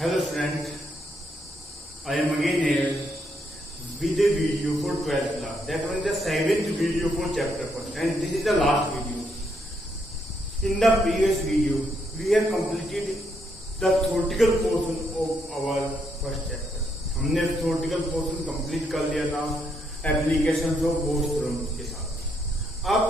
Hello student, I am again here with a video for 12th class. That was the 7th video for chapter 1 and this is the last video. In the previous video, we have completed the theoretical portion of our first chapter. हमने theoretical portion complete कर लिया था applications of Gauss theorem के साथ। अब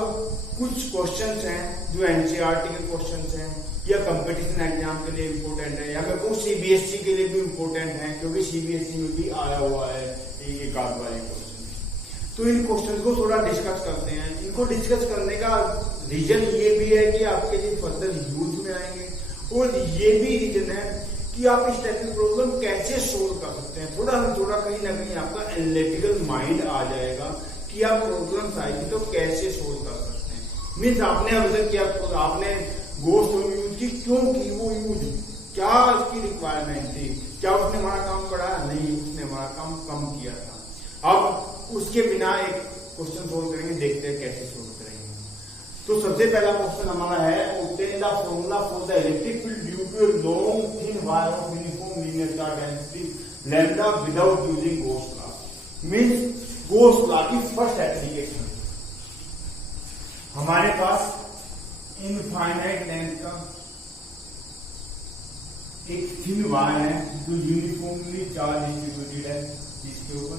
कुछ questions हैं जो एनसीईआरटी के क्वेश्चंस हैं या कंपटीशन एग्जाम के लिए इम्पोर्टेंट है या फिर सीबीएसई के लिए भी इम्पोर्टेंट है क्योंकि सीबीएसई में भी आया हुआ है एक आध वाले क्वेश्चन। तो इन क्वेश्चन को थोड़ा डिस्कस करते हैं। इनको डिस्कस करने का रीजन ये भी है कि आपके लिए फर्दर यूज में आएंगे और ये भी रीजन है कि आप इस टाइप की प्रॉब्लम कैसे सोल्व कर सकते हैं। थोड़ा कहीं ना कहीं आपका एनालिटिकल माइंड आ जाएगा कि आप प्रॉब्लम्स आएगी तो कैसे सोल्व कर सकते हैं। मीन्स आपने अब तक क्या आपने गॉस थ्योरम यूज की, क्यों की वो यूज, क्या इसकी रिक्वायरमेंट थी, क्या उसने हमारा काम बढ़ाया, नहीं उसने हमारा काम कम किया था। अब उसके बिना एक क्वेश्चन सोल्व करेंगे, देखते हैं कैसे सोल्व करेंगे। तो सबसे पहला क्वेश्चन हमारा है obtain the formula for the electric field due to a long thin wire of uniform linear charge density lambda without using Gauss law. Means Gauss law की फर्स्ट एप्लीकेशन हमारे पास इनफाइनाइट लेंथ का एक thin wire है जो uniformly charge distributed है जिसके ऊपर,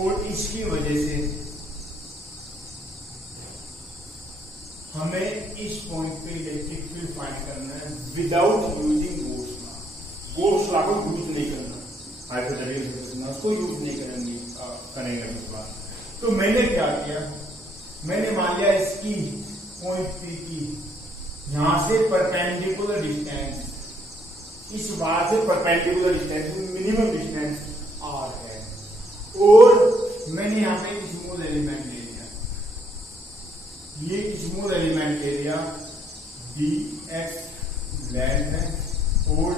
और इसकी वजह से हमें इस पॉइंट पे इलेक्ट्रिक फील्ड फाइंड करना है without using Gauss law. Gauss law को यूज नहीं करना, हाइपोथेटिकल उसको यूज नहीं करेंगे तो मैंने क्या किया, मैंने मान लिया इसकी पॉइंट पी की यहां से परपेंडिकुलर डिस्टेंस, इस वायर से perpendicular distance minimum distance r है, और मैंने यहां पे एक स्मॉल एलिमेंट ले लिया, ये स्मॉल एलिमेंट ले लिया डी एक्स लेंथ है और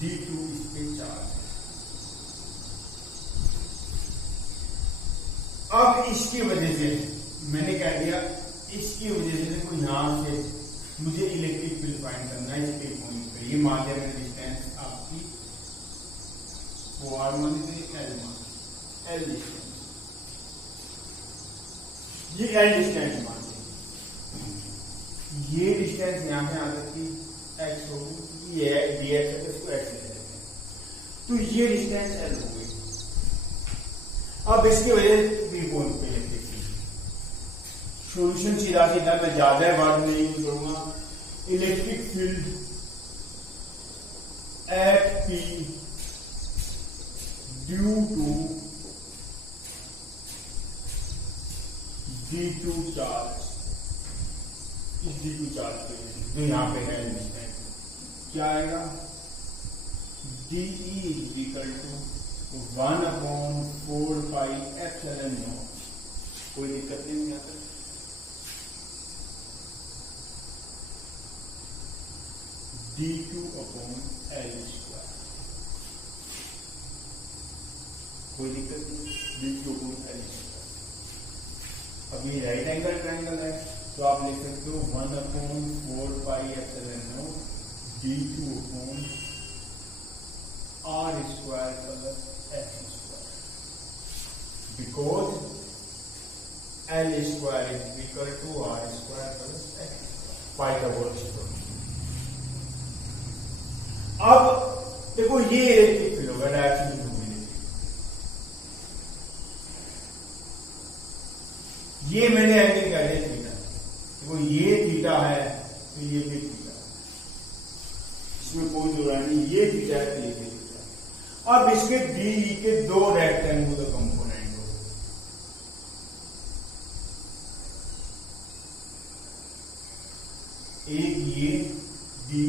डी टू इस पे चार्ज है। अब इसकी वजह से मैंने क्या किया, इसकी वजह से देखो यहां से मुझे इलेक्ट्रिक फील्ड फाइंड करना है इसके पॉइंट पे। ये मान लिया मैंने डिस्टेंस आपकी आर मान एल डिस्टेंस, ये एल डिस्टेंस मान लिया, ये डिस्टेंस यहां पे आ सकती एक्स होगी, ये डी एक्स है इसको एक्स ले लेते हैं, तो ये डिस्टेंस एल हो गई। अब इसकी वजह से पॉइंट पे इलेक्ट्रिक सॉल्यूशन सीधा मैं ज्यादा बार नहीं यूज करूंगा। Electric field at P due to D2 charge, इस D2 चार्ज के वजह जो यहां पे है क्या आएगा, DE is equal to 1/4 pi epsilon naught. कोई दिक्कत नहीं यहाँ पर, D2/L², कोई दिक्कत नहीं, D2/L²। अब ये राइट एंगल ट्रायंगल है तो आप लिख सकते हो 1/4 pi epsilon naught D2/R² plus X², because L² is equal to R² plus X², pi का होल स्क्वायर। अब देखो ये इलेक्ट्रिक फील्ड होगा डायरेक्शन ह्यूमिडिटी, ये मैंने एंगल क्या दिया थीटा, देखो ये थीटा है तो ये भी थीटा, इसमें कोई दो नहीं, ये थीटा है तो ये भी थीटा। अब इसके डी के दो रेक्टेंगुलर कंपोनेंट हो, एक ये डी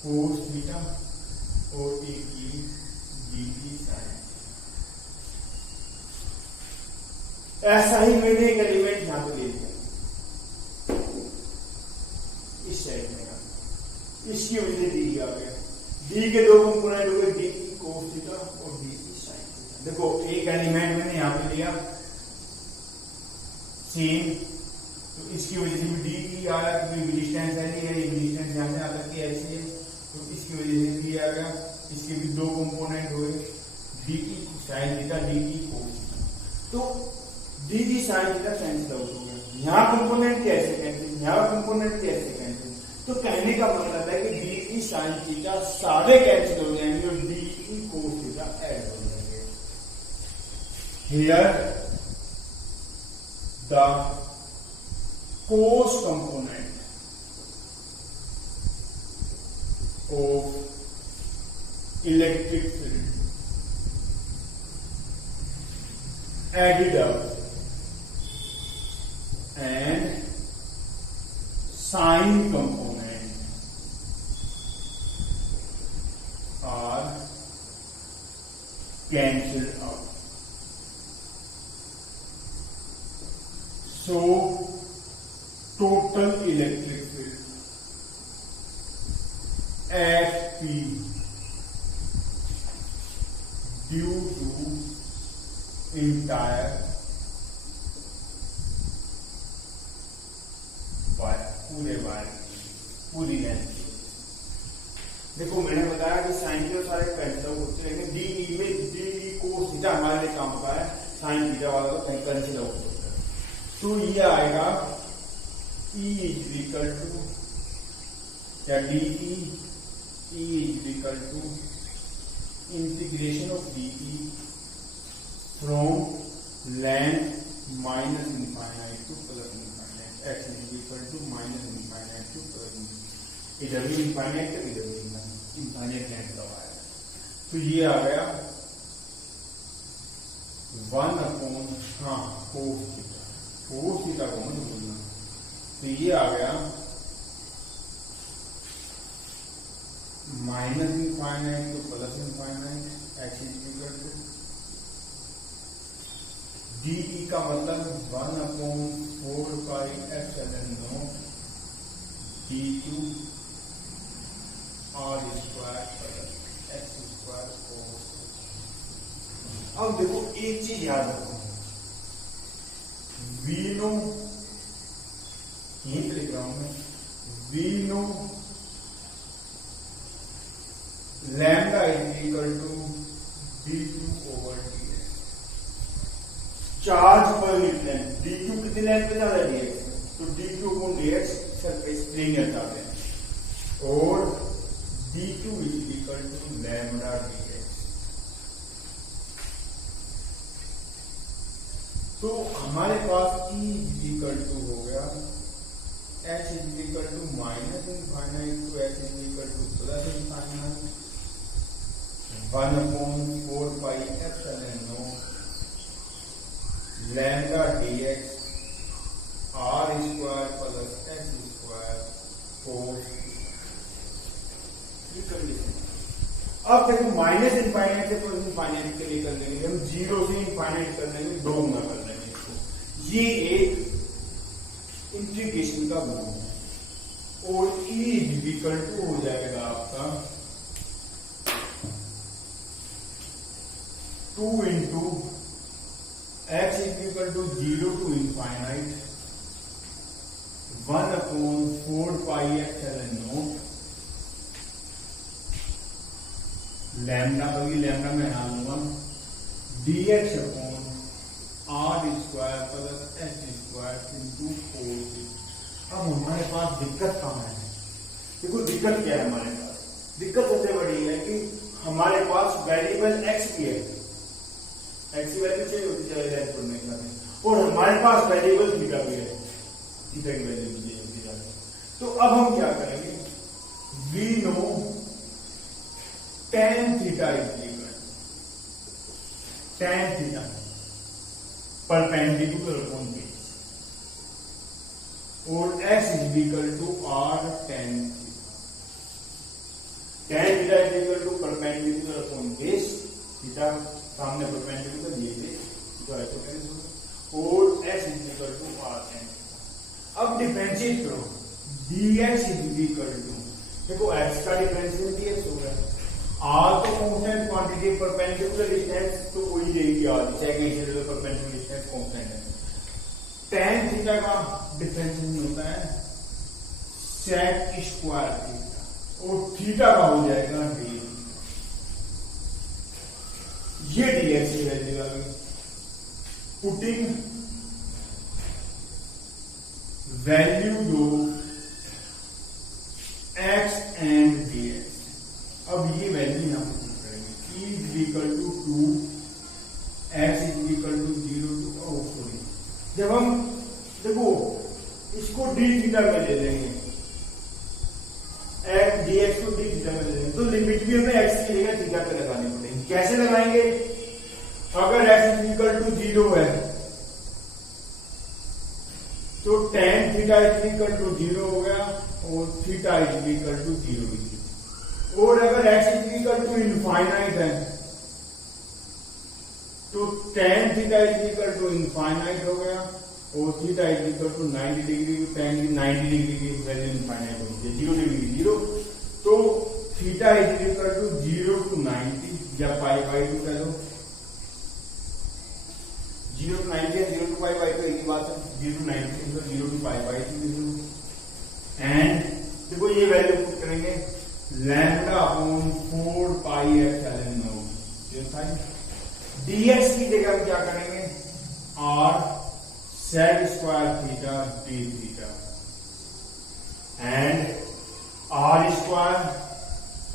कोस थीटा और एक ये डी साइन। ऐसा ही मैंने एक एलिमेंट यहां पे ले लिया इस साइड में, इसकी वजह से डी आ गया, डी के दो कंपोनेंट हो गए, डी कोस थीटा और डी साइन थीटा। देखो एक एलिमेंट मैंने यहां पे लिया सेम, तो इसकी वजह से भी डी आया क्योंकि डिस्टेंस है, ये डिस्टेंस यहां से आ सकती है ऐसी है, ये आ गया, इसके भी दो कंपोनेंट हुए, D sine theta D cos theta. तो D sine theta cancel out हो गया, यहाँ कंपोनेंट कैसे कैंसिल, यहाँ कंपोनेंट कैसे कैंसिल। तो कहने का मतलब है कि डी साइन थीटा सारे कैंसिल हो जाएंगे और डी कोस थीटा ऐड हो जाएंगे। Here the cos component of electric field added up and sine component are cancelled out. So total electric field Fp due to entire पूरे wire पूरी length. देखो मैंने बताया कि साइन के सारे कैंसिल होते रहेंगे, डी में डी कोस थीटा हमारे लिए काम का है, साइन थीटा वाला तो कहीं कैंसिल आउट होता है। तो ये आएगा E इज इक्वल टू या D E is equal to integration of dE from length minus infinite to plus infinite, x is equal to minus infinite to plus infinite, इधर भी infinite है इधर भी infinite length का आया। तो ये आ गया 1 अपॉन cos थीटा को मत भूलना। तो ये आ गया minus infinite to plus infinite, x is equal to D का मतलब 1 upon 4 pi epsilon naught d2 r square plus x square cos. अब देखो एक चीज याद रखो, वी नो यही लिख रहा हूं मैं, we know lambda is equal to d2 over dx। Charge पर यूनिट लेंथ, d2 कितनी लेंथ पे जा रहा है dx, तो d2 को dx सरफेस प्लेन हटाते हैं और d2 is equal to lambda dx। तो हमारे पास E इज इक्वल टू हो गया h is equal to minus infinite to h is equal to plus infinite 1 upon 4 pi epsilon naught lambda dx r square plus x square cos. अब देखो minus infinite से plus infinite के लिए कर देंगे हम, जीरो से इनफाइनाइट कर देंगे, दो गुना कर देंगे इसको। ये एक इंटीग्रेशन का गुण है और E इज इक्वल टू हो जाएगा आपका 2 into x is equal to 0 to infinite 1 upon 4 pi epsilon naught lambda होगी, लैम्डा में यहां लूंगा dx upon r square plus h square into 4। अब हमारे पास दिक्कत कहां है? देखो दिक्कत क्या है हमारे पास, दिक्कत सबसे बड़ी है कि हमारे पास वेरिएबल x भी है, x की वैल्यू चेंज होती जाएगी लेंथ बढ़ने के साथ, और हमारे पास वेरिएबल थीटा भी है, थीटा की वैल्यू चेंज होती जाएगी। तो अब हम क्या करेंगे, we know tan theta is equal tan theta perpendicular upon base और x is equal to r tan theta is equal to perpendicular upon base, theta सामने परपेंडिकुलर ये बेस और x is equal to r tan। अब differentiate करो, dx is equal to, देखो x का differential dx हो गया, r तो कांस्टेंट क्वांटिटी परपेंडिकुलर डिस्टेंस तो वही रहेगी r, चाहे कहीं से परपेंडिकुलर डिस्टेंस कांस्टेंट है। tan थीटा का डिफरेंशियल होता है sec स्क्वायर थीटा और थीटा का हो जाएगा d। ये dx की वैल्यू आ गई। पुटिंग वैल्यू दो x एंड dx। अब ये वैल्यू यहां पर पुट करेंगे। e is equal to 2, x is equal to 0 to sorry, जब हम देखो इसको d थीटा में ले लेंगे, dx को d थीटा में ले लेंगे, तो लिमिट भी हमें x की जगह थीटा पे लगानी पड़ेगी। कैसे लगाएंगे? अगर x इज इक्वल टू 0 है तो tan theta is equal to 0 हो गया और थीटा इज इक्वल टू 0। और अगर x is equal to infinite है तो tan theta is equal to infinite हो गया और theta is equal to 90 degree. tan की 90 डिग्री की वैल्यू इनफाइनाइट होगी, 0 डिग्री 0, तो theta is equal to 0 to 90 या पाई बाई 2 कह लो। 0 टू 90 या 0 टू पाई बाई 2 एक ही बात है। 0 to 90 0 to pi by 2। And देखो ये वैल्यू पुट करेंगे lambda upon 4 pi epsilon naught. ये था dx की जगह हम क्या करेंगे? r sec square theta d theta and r square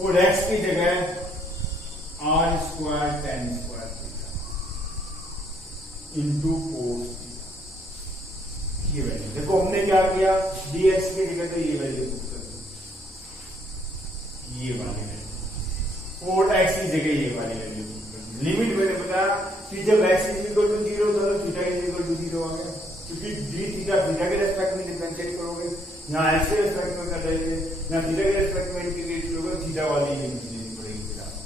और x की जगह r square tan square theta into cos theta. ये वैल्यू देखो हमने क्या किया, dx की जगह तो ये वैल्यू पुट कर दी, ये वाली वैल्यू, और x की जगह ये वाली वैल्यू पुट कर दी। लिमिट मैंने बताया कि जब x इज इक्वल टू 0 तो थीटा इज इक्वल टू 0 आ गया, क्योंकि d थीटा थीटा के रेस्पेक्ट में डिफरेंशिएट करोगे, यहाँ x के रेस्पेक्ट में कर रहे थे, यहाँ थीटा के रेस्पेक्ट में इंटीग्रेट करोगे, थीटा वाली लिमिट लेनी पड़ेगी फिर आपको।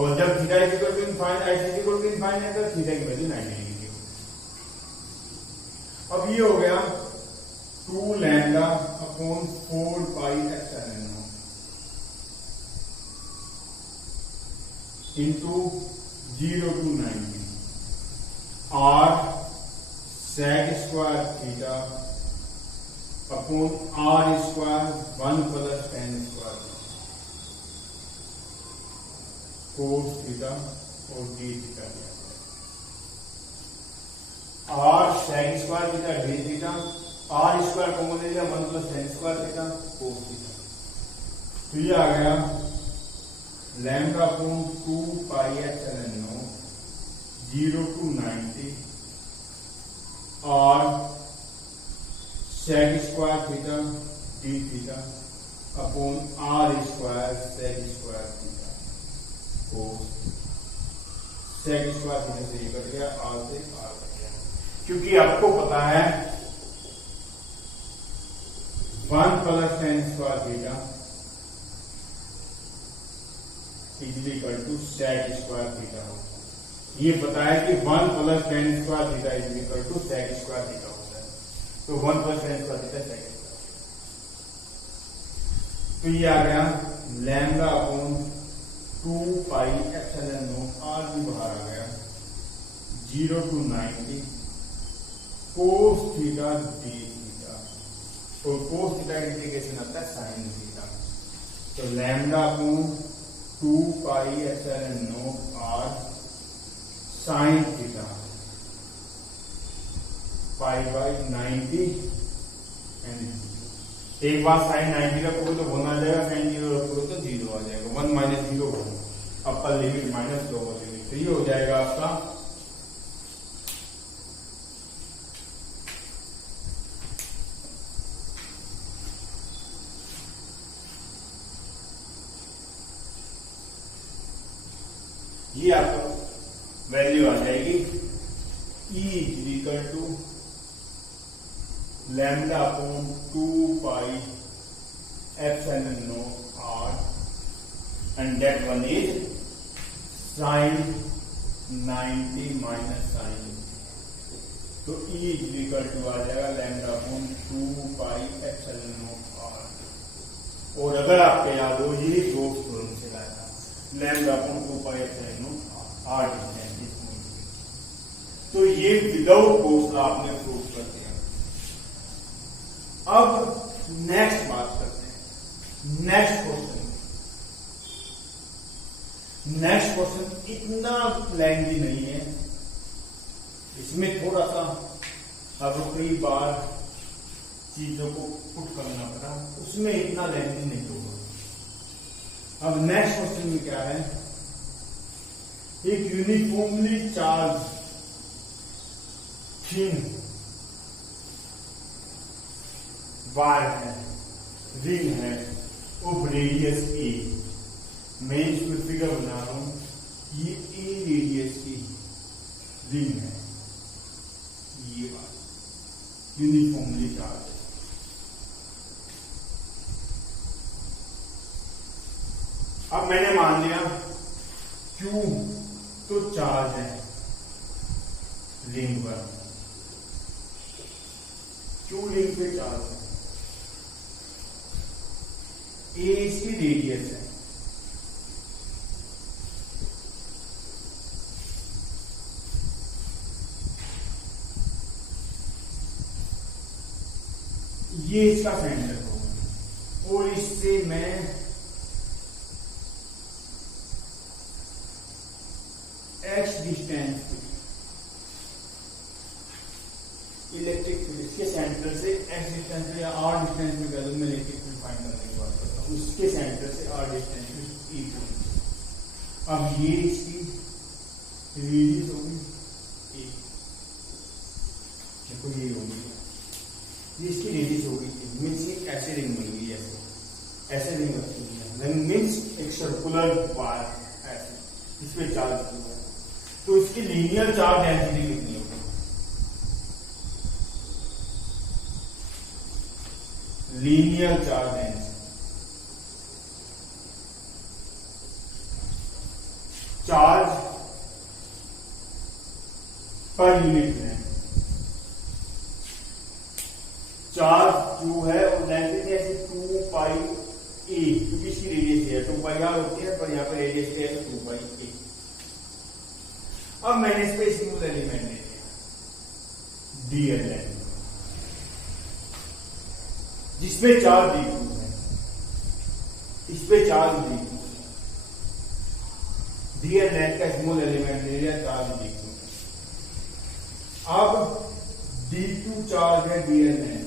और जब theta is equal to infinite, x is equal to infinite तो थीटा की वैल्यू 90 डिग्री। अब ये हो गया 2 lambda upon 4 pi epsilon naught into 0 to 90 r sec square theta upon r square 1 plus tan square cos theta और d theta. r sec square theta d theta, r square common ले लिया 1 plus tan square theta cos theta. तो ये आ गया lambda upon 2 pi epsilon naught 0 to 90 और sec square theta d theta upon r square sec square theta cos। sec square theta से ये cut गया, r से r कट गया, क्योंकि आपको पता है 1 plus tan square theta is equal to sec square theta होता है। ये पता है कि 1 plus tan square theta is equal to sec square theta होता है, तो 1 plus tan square theta sec square. तो ये आ गया lambda upon 2 pi epsilon naught, r भी बाहर आ गया 0 to 90 cos theta d theta, तो cos थीटा इंटीग्रेशन आता है sin थीटा। तो lambda upon 2 pi epsilon naught r sin theta pi by 90 and एक बार sin 90 रखोगे तो 1 आ जाएगा, sin 0 रखोगे तो 0 आ जाएगा, 1 माइनस 0 1, अपर लिमिट माइनस लोअर लिमिट। तो ये हो जाएगा आपका ये आपको वैल्यू आ जाएगी E is equal to lambda upon 2 pi epsilon naught r and that one is sin 90 minus sin। तो E इज इक्वल टू आ जाएगा lambda upon 2 pi epsilon naught r। और अगर आपको याद हो ये दो स्टूडेंट से लाया था lambda upon 2 pi epsilon naught r distance. तो ये विदाउट कोस आपने प्रूव कर दिया। अब नेक्स्ट बात करते हैं, नेक्स्ट क्वेश्चन। नेक्स्ट क्वेश्चन इतना लेंथी नहीं है, इसमें थोड़ा सा अब कई बार चीजों को पुट करना पड़ा, उसमें इतना लेंथी नहीं होगा। अब नेक्स्ट क्वेश्चन में क्या है, एक यूनिफॉर्मली चार्ज थिन वायर है, रिंग है, ऑफ रेडियस ए। मैं इसमें फिगर बना रहा हूं, ये ए रेडियस की रिंग है, ये बात यूनिफॉर्मली चार्ज है। अब मैंने मान लिया Q तो चार्ज है रिंग पर, Q रिंग पे चार्ज है, ए इसकी रेडियस है, ये इसका सेंटर होगा, और इससे मैं x डिस्टेंस पे इलेक्ट्रिक फील्ड, इसके सेंटर से x डिस्टेंस पे या r डिस्टेंस पे कह दो, मैं इलेक्ट्रिक फील्ड फाइंड करने की बात करता हूँ, उसके सेंटर से r डिस्टेंस पे E पॉइंट। अब ये इसकी रेडियस होगी ए, देखो ये होगी, ये इसकी रेडियस होगी, मीन्स ये ऐसे रिंग बन गई, ऐसे रिंग रखी है, मीन्स एक सर्कुलर वायर ऐसे, इस पे चार्ज हुआ है, तो इसकी लीनियर चार्ज डेंसिटी कितनी होगी, लीनियर चार्ज डेंसिटी, चार्ज पर यूनिट है, चार्ज जो है वो डेंसिटी ऐसी 2 पाई ए, क्योंकि इसकी रेडियस है 2 पाई आर होती है, पर यहाँ पे रेडियस है 2 पाई ए। अब मैंने इस पे सिंगल एलिमेंट ले लिया डीएल है, जिसपे चार्ज D2 है, इस पे चार्ज D2 है, डीएल नेट का स्मॉल एलिमेंट ले लिया, चार्ज D2 है। अब D2 चार्ज है डीएल नेट,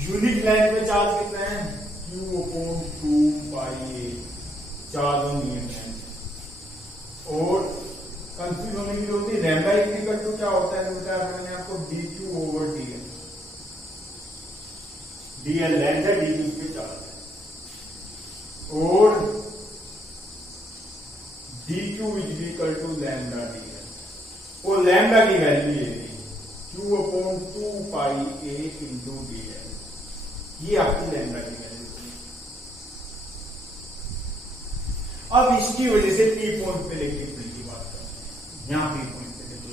यूनिट लेंथ में चार्ज कितना है, Q/2 pi A, charge on unit length. और कंफ्यूज होने की जरूरत नहीं, लैम्डा इक्वल टू क्या होता है, बताया मैंने आपको dQ/dl, dl लेंथ है, dQ पे चार्ज है, और dQ equal to lambda dl, और लैम्डा की वैल्यू ये थी Q/2 pi a into dl, ये आपकी लैम्डा की वैल्यू। अब इसकी वजह से P पॉइंट पे इलेक्ट्रिक फील्ड की बात करते हैं, यहां P पॉइंट पे देखो,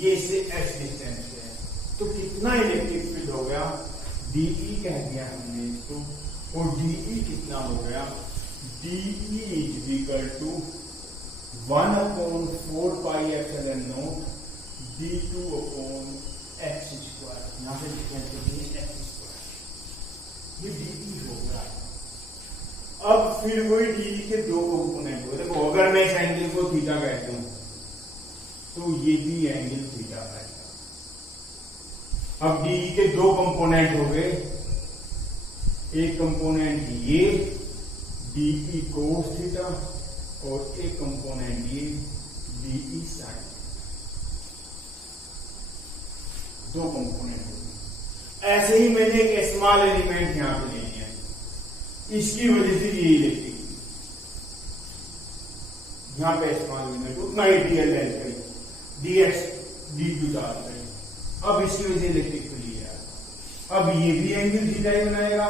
ये इससे x डिस्टेंस पे है, तो कितना इलेक्ट्रिक फील्ड हो गया, DE कह दिया हमने इसको, और DE कितना हो गया, DE is equal to 1/4 pi epsilon naught d2/x square, यहां पे डिफरेंस होगी x स्क्वायर, ये DE हो गया। अब फिर वही DE के दो कंपोनेंट हो, देखो अगर मैं इस एंगल को थीटा कहता हूं तो ये भी एंगल थीटा है। अब DE के दो कंपोनेंट हो गए, एक कंपोनेंट ये DE cos थीटा और एक कंपोनेंट ये DE sin, दो कंपोनेंट हो गए। ऐसे ही मैंने एक स्मॉल एलिमेंट यहां पे ले लिया, इसकी वजह से ये इलेक्ट्रिक, यहां पे स्मॉल एलिमेंट उतना ही डीएल लेंथ करी, dx d2 चार्ज करी, अब इसकी वजह से इलेक्ट्रिक फील्ड लिया। अब ये भी एंगल थीटा ही बनाएगा,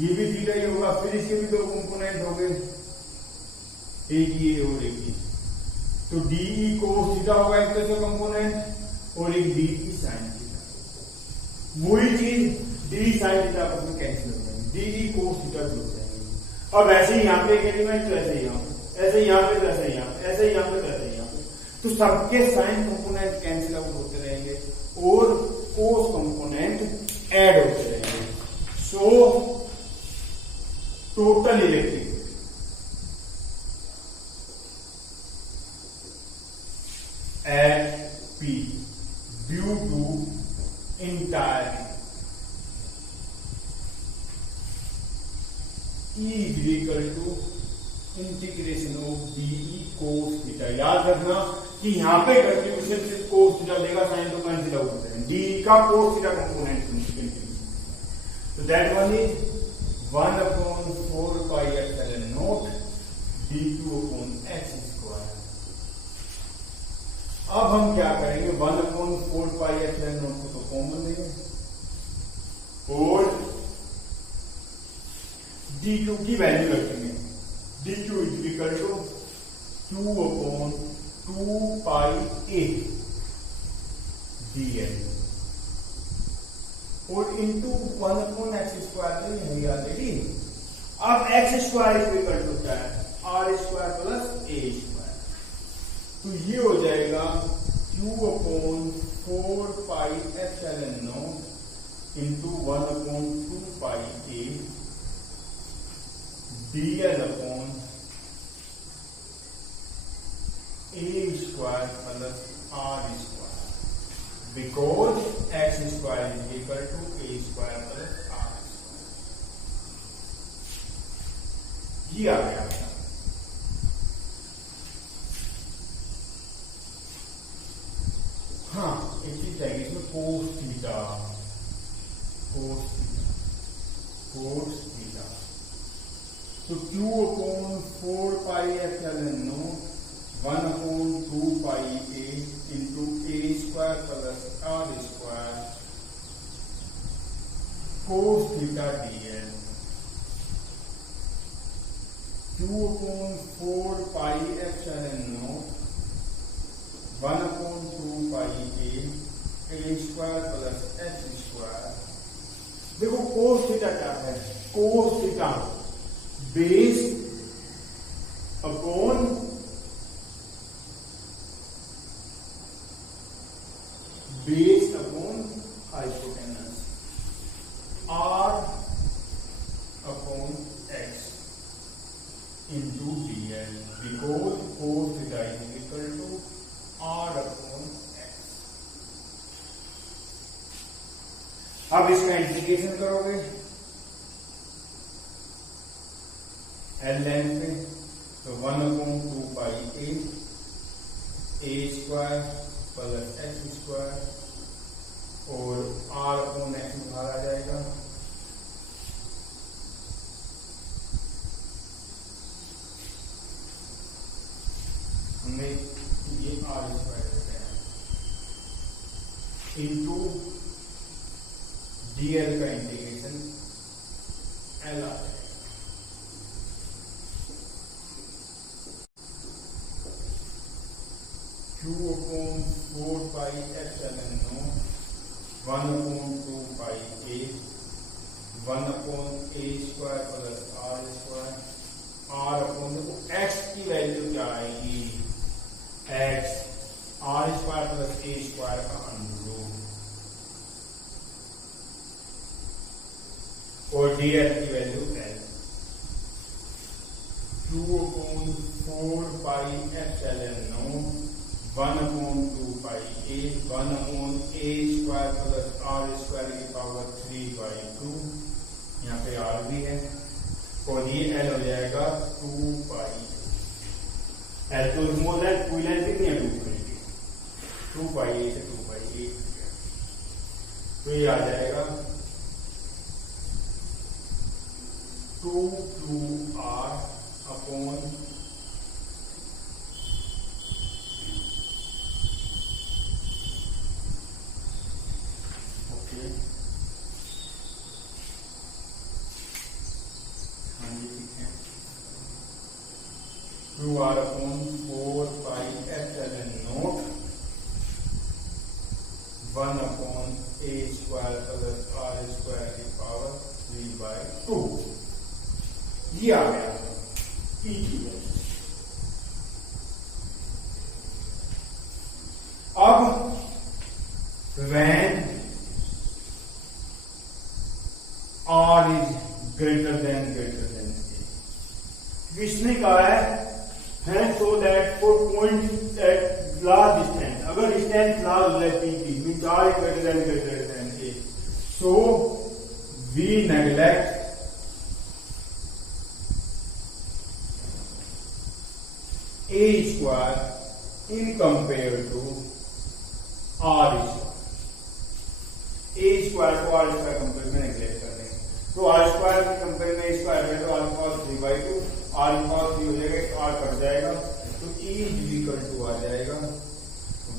ये भी थीटा ही होगा, फिर इसके भी दो कंपोनेंट हो गए, एक ये और एक ये, तो DE cos थीटा होगा एक तरह से कंपोनेंट, और एक DE sin थीटा, वही चीज DE sin थीटा आपस में कैंसिल हो जाएगी, DE cos थीटा जुड़ जाएंगे। अब ऐसे ही यहाँ पे एक एलिमेंट, तो ऐसे ही यहाँ पे, ऐसे ही यहाँ पे, ऐसे ही यहाँ पे, ऐसे ही यहाँ पे, ऐसे ही यहाँ पे, तो सबके साइन कंपोनेंट कैंसिल आउट होते रहेंगे और कोस कंपोनेंट ऐड होते रहेंगे। So total electric due to entire E is equal to integration of DE cos theta. याद रखना कि यहाँ पे कंट्रीब्यूशन सिर्फ cos थीटा देगा, साइन तो कैंसिल आउट होता है। DE का cos थीटा कंपोनेंट, तो that one is 1/4 pi epsilon naught d2/x square. अब हम क्या करेंगे, 1/4 पाई एप्सिलॉन नॉट को तो कॉमन लेंगे और d2 की वैल्यू रखेंगे। d2 is equal to 2/2 pi a dl और इंटू 1/x स्क्वायर है ऑलरेडी। अब x स्क्वायर इक्वल टू क्या है, r square plus a square, तो ये हो जाएगा 2/4 pi epsilon naught into 1/2 pi a dl upon a square plus r square, because x square is equal to a square plus r square. ये आ गया। हाँ, एक चीज चाहिए इसमें, कोस थीटा, कोस थीटा, तो 2/4 pi epsilon naught 1/2 pi a into a square plus r square cos theta dl, 2/4 pi epsilon naught 1/2 pi a square plus h square. देखो कोस थीटा क्या है, cos theta base upon hypotenuse, r upon x into dl, because cos theta is equal to r upon x। अब इसका integration करोगे L length पे, तो 1/2 pi a square plus x square और r upon x बाहर आ जाएगा, हमने ये r स्क्वायर बताया इंटू dl का इंटीग्रेशन L आ जाएगा। q/4 pi epsilon naught 1/2 pi a 1/a square plus r square, r upon, देखो x की वैल्यू क्या आएगी, x r square plus a square का अंडर और dl की value l, 2/4 pi epsilon naught 1/2 pi a 1/a square plus r square की power 3/2, यहाँ पे r भी है और ये l हो जाएगा 2 पाई। l तो स्मॉल है, कोई लेंथ कितनी है, 2 पाई a से 2 पाई a, तो ये आ जाएगा 2r upon r upon 4 pi epsilon not 1/a square plus r square की पावर 3/2, ये आ गया p की वैल्यू। अब when r is greater than a, किसने कहा है so that for point at large distance, अगर डिस्टेंस लार्ज है पी की mean r greater than a, so we neglect a square in compared to r square. a square को r square compare में neglect कर देंगे, तो r square के compare में स्क्वायर है तो r cos 3/2, r cos 3 हो जाएगा, r कट जाएगा, तो e इक्वल टू आ जाएगा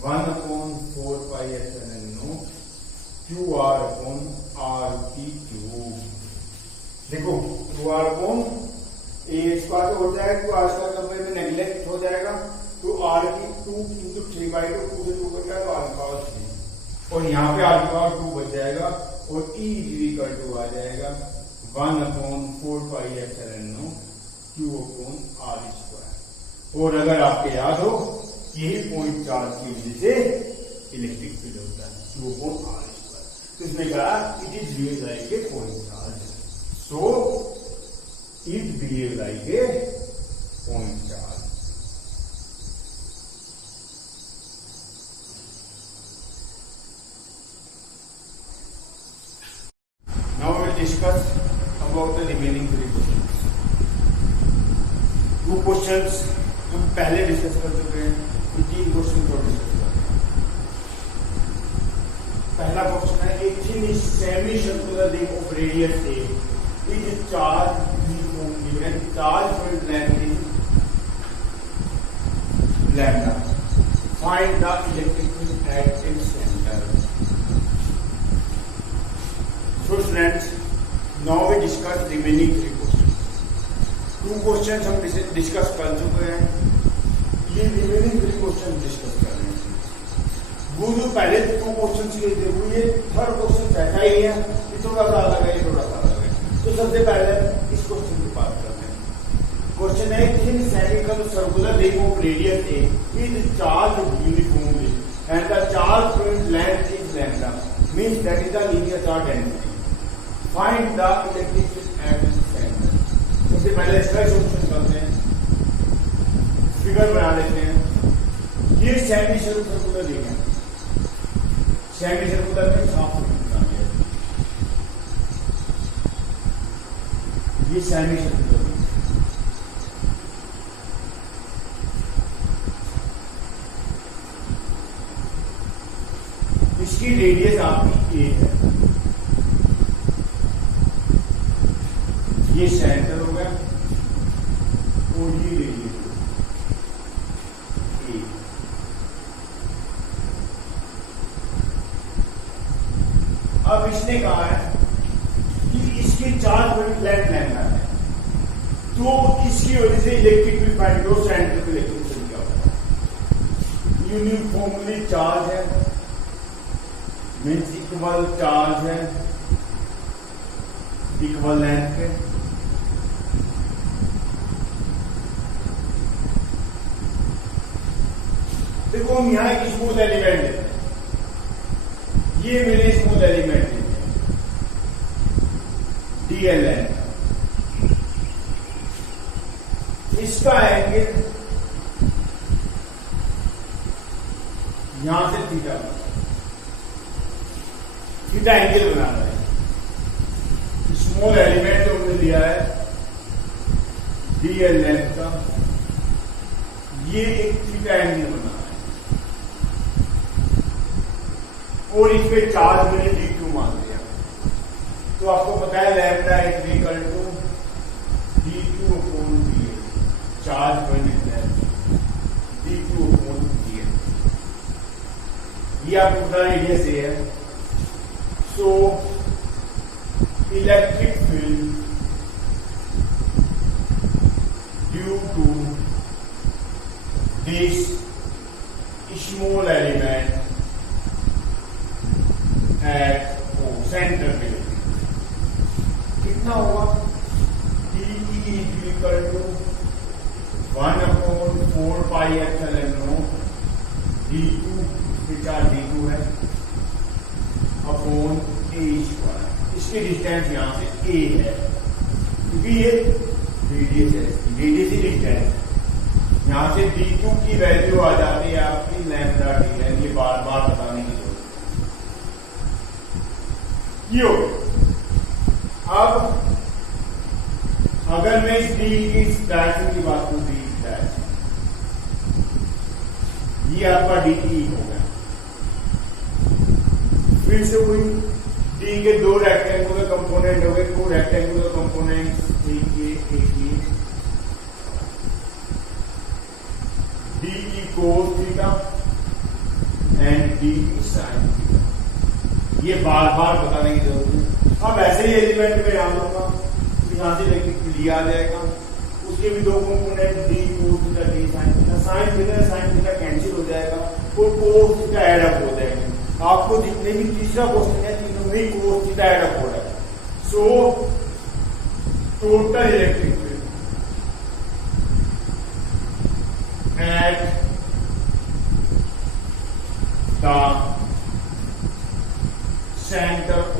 1/4 pi epsilon not qr upon r की क्यूब। देखो 2r अपॉन a स्क्वायर हो जाएगा, तो r स्क्वायर कंपेयर में नेग्लेक्ट हो जाएगा, तो r की 2 into 3/2, 2 से 2 कट जाएगा, r cos 3 और यहाँ पे r पावर 2 बच जाएगा और e इक्वल टू आ जाएगा 1/4 pi epsilon not q upon r square. और अगर आपके याद हो यही पॉइंट चार्ज की वजह से इलेक्ट्रिक फील्ड होता है q अपॉन r स्क्वायर। तो इसमें कहा it is behave like a point charge, so it behave like a point charge. Now we will discuss about the remaining 3 questions. 2 questions हम पहले डिस्कस कर चुके हैं, 3 क्वेश्चन को डिस्कस करते हैं। पहला क्वेश्चन है एक thin semi circular ring of radius a is charged uniformly and charge point length is lambda. Find the electric field at its center. So friends, now we discuss remaining 3 questions. 2 questions हम discuss कर चुके हैं, ये remaining 3 question discuss कर रहे हैं। वो जो पहले 2 क्वेश्चन किए थे वो ये 3rd क्वेश्चन ऐसा ही है, ये थोड़ा सा अलग है, ये थोड़ा सा अलग है। तो सबसे पहले इस क्वेश्चन की बात करते हैं। क्वेश्चन है thin semi circular ring of radius a is charged uniformly and the charge point length is lambda, means that is the linear charge density. Find the electric field at its center. सबसे पहले इसका solution करते हैं, figure बना लेते हैं। ये semi circular ring है, सेमी सर्कुलर में साफ बना लिया, ये सेमी सर्कुलर रिंग। इसकी रेडियस आपकी a है, ये सेंटर हो गया और ये रेडियस ए। अब इसने कहा है कि इसकी चार्ज पॉइंट लेंथ लैम्डा है, तो इसकी वजह से इलेक्ट्रिक फील्ड फाइंड करो, सेंटर पे इलेक्ट्रिक फील्ड क्या होगा। यूनिफॉर्मली चार्ज है, मीन्स इक्वल चार्ज है, इक्वल लेंथ पे। देखो हम यहां एक स्मूथ एलिमेंट लेते हैं, ये मेरे स्मूथ एलिमेंट लेते हैं DLN, इसका एंगल यहां से थीटा एंगल बनाना है। स्मॉल एलिमेंट जो हमने लिया है DLN का, ये एक थीटा एंगल बनाना है और इस पे चार्ज मैंने d2 मान लिया, तो आपको पता है lambda is equal to d2 upon dl, charge point d2 upon dl, ये आपको पता रेडियस a है। So electric field due to this small element at centre पे कितना होगा, DE equal to 1/4 pi epsilon naught d2, charge d2 है, upon a square. इसकी distance यहां से a है, क्योंकि ये रेडियस है, रेडियस ही डिस्टेंस। यहां से d2 की वैल्यू आ जाती है आपकी लैम्डा d, मुझे बार बार बताने की जरूरत है। ये हो गया। अब अगर मैं इस डी की डायरेक्शन की बात करूं, डी डायरेक्शन, ये आपका डी हो गया। फिर से वही डी के दो रेक्टेंगुलर कंपोनेंट हो गए, दो रेक्टेंगुलर कंपोनेंट, एक ये डी की कोस थीटा एंड डी की साइन थीटा। ये बार बार बताने की जरूरत है। अब ऐसे ही एलिमेंट में याद होगा, यहां से लिया आ जाएगा, उसके भी दो component D cos theta D sine theta, sign theta cancel हो जाएगा, वो कोस थीटा ऐड अप हो जाएंगे। आपको जितने भी तीसरा क्वेश्चन है तीनों में ही कोस थीटा ऐड अप हो रहा है। सो total electric field at the center of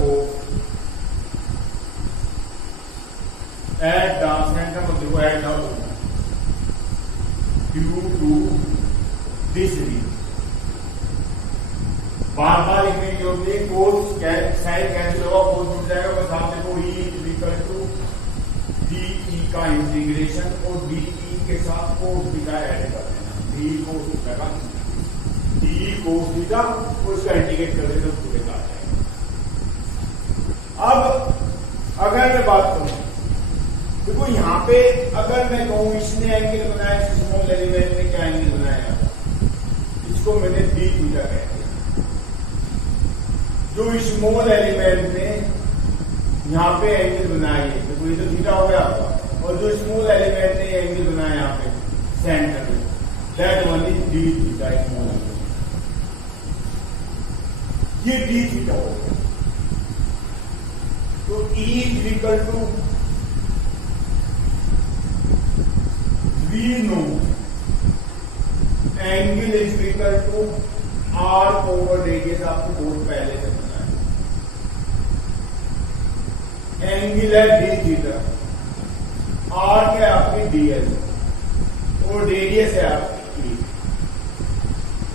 due to this reason। बार बार लिखने की जरूरत नहीं, कोस साइन कैंसिल होगा, कोस जुड़ जाएगा, बस आप देखो E is equal to D का इंटीग्रेशन और डी के साथ कोस थीटा ऐड कर देना, डी कोस थीटा का डी कोस थीटा और उसका इंटीग्रेट कर देना, पूरे का आ जाएगा। अब अगर मैं बात करूं, देखो यहां पे अगर मैं कहूं इसने एंगल बनाया, स्मॉल एलिमेंट ने क्या एंगल बनाया, इसको मैंने डी थीटा कह दिया। जो स्मॉल एलिमेंट ने यहां पे एंगल बनाया, देखो ये तो थीटा हो गया आपका, और जो स्मॉल एलिमेंट ने एंगल बनाया यहाँ पे सेंटर में, that one is D theta small element. ये डी थीटा हो गया। तो E is equal to we know angle is equal to are over radius, आपको बहुत पहले से पता है। एंगल है डी थीटा, आर क्या है आपकी डीएल, और रेडियस है आपकी E,